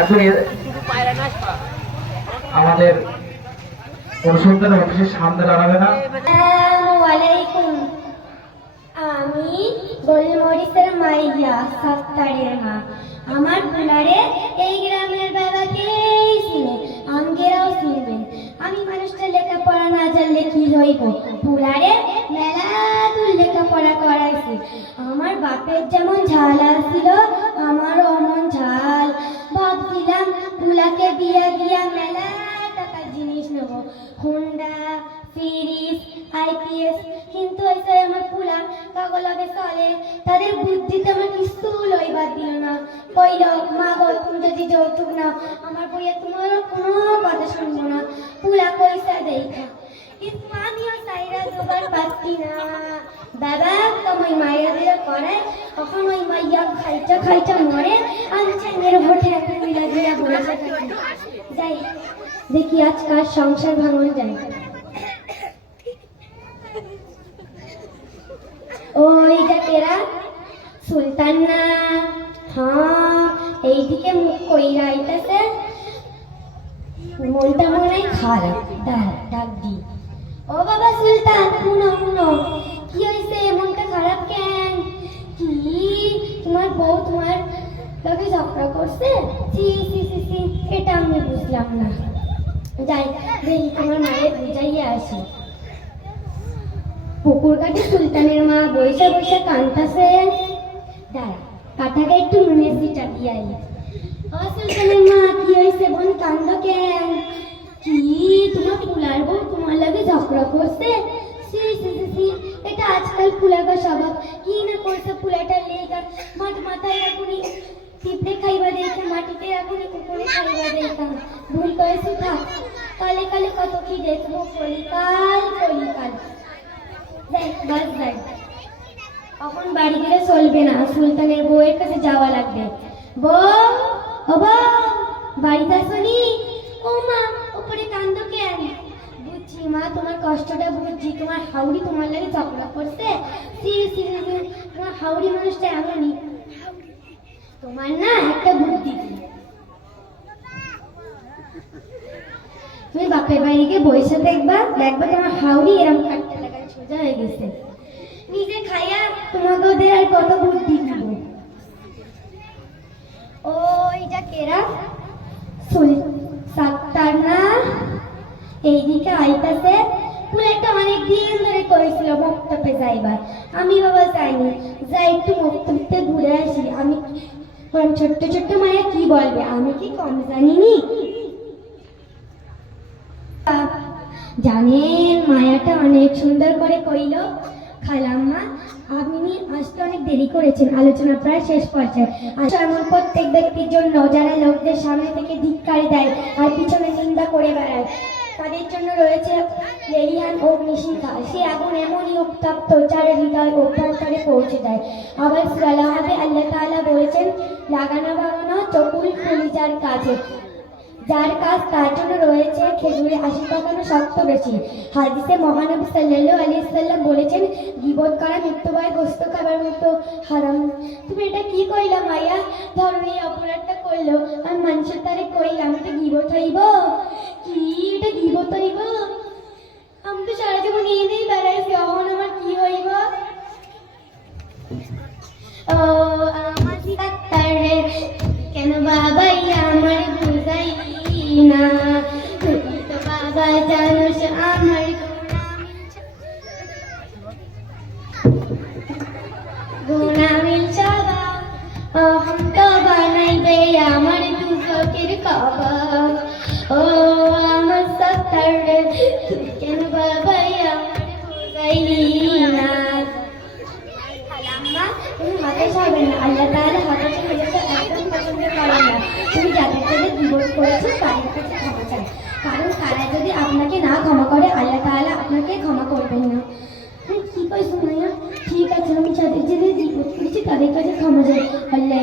এখন আমাদের অনুসন্ধান অফিসের সামনে দাঁড়াবে না। আমি গোলমরিচের মাইয়া সাত্তারের মা। আমার পুলারে এই গ্রামের বাবাকেই চিনে, আমগেরাও চিনবেন। আমি মানুষটা লেখাপড়া না জানলে কি হইব, পুলারে মেলা দূর লেখাপড়া করাইছি। আমার বাপের যেমন ঝাল আসছিল আমারও অমন ঝাল। ভাবছিলাম পুলাকে বিয়া দিয়া মেলা টাকার জিনিস নেব, হুন্ডা, ফ্রিজ, আইপিএস। কিন্তু এসে আমার পুলা কাগলাবে চলে, তাদের বুদ্ধিতে আমার কিছু লইবার দিল না। কইল, মা গো তুমি যদি যৌতুক নাও আমার বইয়া তোমার কোনো কথা শুনবো না। পুলা পয়সা দেখা, কিন্তু আমিও চাইরা জোগাড় পাচ্ছি না। বাবা তোমার মায়েরা দিলে করে, তখন ওই মাইয়া খাইটা খাইটা মরে, আমি চ্যাংের ভোটে একটা মিলা দিয়া বসে থাকি। যাই দেখি আজকাল সংসার ভাঙন যায়। ওইটা কেরা? সুলতান না? হ্যাঁ, এইদিকে মুখ কইরা আইতাছে। মনটা মনে হয় খারাপ, ডাক দি। ও বাবা সুলতান, শুনো শুনো। কি হয়েছে, মনটা খারাপ কেন? কি তোমার বউ তোমার লোকে ঝগড়া করছে? সি সি সি সি, এটা আমি বুঝলাম না। যাই দেখি তোমার মায়ের বুঝাইয়ে আসি। পুকুর কাটে সুলতানের মা বৈশা বৈশা কান্তাছে। দাঁড়া, কাঠাকে একটু নুনের দিটা দিয়াই। ও সুলতানের মা, কি হয়েছে বোন, কান্দ কেন? কি তোমার পুলার বউ তোমার লাগে ঝগড়া করছে? সি সি সি সি, এটা আজকাল পুলাগা স্বভাব। কি না করছে পুলাটা লেগা, মাথায় রাখুনি পিঁপড়ে খাইবা দেখে, মাটিতে রাখুনি কুকুরে খাইবা দেখা। ভুল করেছো, থাক, কালে কালে কত কি দেখবো, কলিকাল কলিকাল। এখন বাড়ি গেলে চলবে না, সুলতানের বউয়ের কাছে যাওয়া লাগবে। বউ, ও বউ, বাড়িতে আসনি? ও মা, উপরে কান্দ কেন? বুঝছি মা, তোমার কষ্টটা বুঝছি। তোমার হাউড়ি তোমার লাগে ঝগড়া করছে। তোমার হাউড়ি মানুষটা এমনই। তোমার না একটা বুদ্ধি, তুমি বাপের বাড়ি গিয়ে বসে দেখবা, দেখবা তোমার হাউড়ি এরকম কাটতে লাগায় সোজা হয়ে গেছে। নিজে খাইয়া তোমাকে ওদের আর কত বুদ্ধি দিব। ওইটা কেরা? সাত্তার না? এইদিকে আইতাছে। পুলেটা অনেক দিন ধরে করেছিল মক্তবে যাইবার। আমি বাবা যাইনি, যাই একটু মক্তবে ঘুরে আসি। আমি ছোট্ট ছোট্ট মায়া কি বলবে, আমি কি কম জানিনি? জানেন, মায়াটা অনেক সুন্দর করে কইল, খালাম্মা আপনি আসতে অনেক দেরি করেছেন, আলোচনা প্রায় শেষ পর্যায়ে। এমন প্রত্যেক ব্যক্তির জন্য যারা লোকদের সামনে থেকে ধিক্কারি দেয় আর পিছনে নিন্দা করে বেড়ায়, তাদের জন্য রয়েছে লেলিহান অগ্নিশিখা। সে আগুন এমনই উত্তপ্ত যার হৃদয় অভ্যন্তরে পৌঁছে দেয়। আবার সূরা আল্লাহ তাআলা বলেছেন, লাগানো বাগানো চকুল কলিজার কাছে, যার কাজ তার জন্য রয়েছে খেজুরে 80 পাকানো শক্ত বেশি। হাদিসে মহানবী সাল্লাল্লাহু আলাইহি ওয়াসাল্লাম বলেছেন, গীবত করা মৃত্যুভয় গোশত খাবার মতো হারাম। তুমি এটা কি কইলা মাইয়া? ধরো এই অপরাধটা করলো আর মানুষের তারে কইলাম, এটা গীবত হইব? কি এটা গীবত হইব? আমি তো সারা জীবন এই বেড়াইছি, এখন আমার কি হইব? ও আমার সাত্তারে, কেন বাবাই আমার বুঝাইলি না? তুমি তো বাবা জানোস আমার গুনামিল স্বভাব, অহম তো বানাইবে আমার দুচোখের কবাব। ও আমার সাত্তারে, কেন বাবাই আমার বুঝাইলি না? তুমি হতাশ হবে না, আল্লাহ তাআলা হতাশ হতে একদম পছন্দ করেন না। তুমি যাদের সাথে বিরোধ করেছো তাদের কাছে ক্ষমা চাই, কারণ তারা যদি আপনাকে না ক্ষমা করে আল্লাহ তাআলা আপনাকে ক্ষমা করবেন না। কি কইছো মাইয়া? ঠিক আছে, আমি যাদের সাথে বিরোধ করেছি তাদের কাছে ক্ষমা চাই। আল্লাহ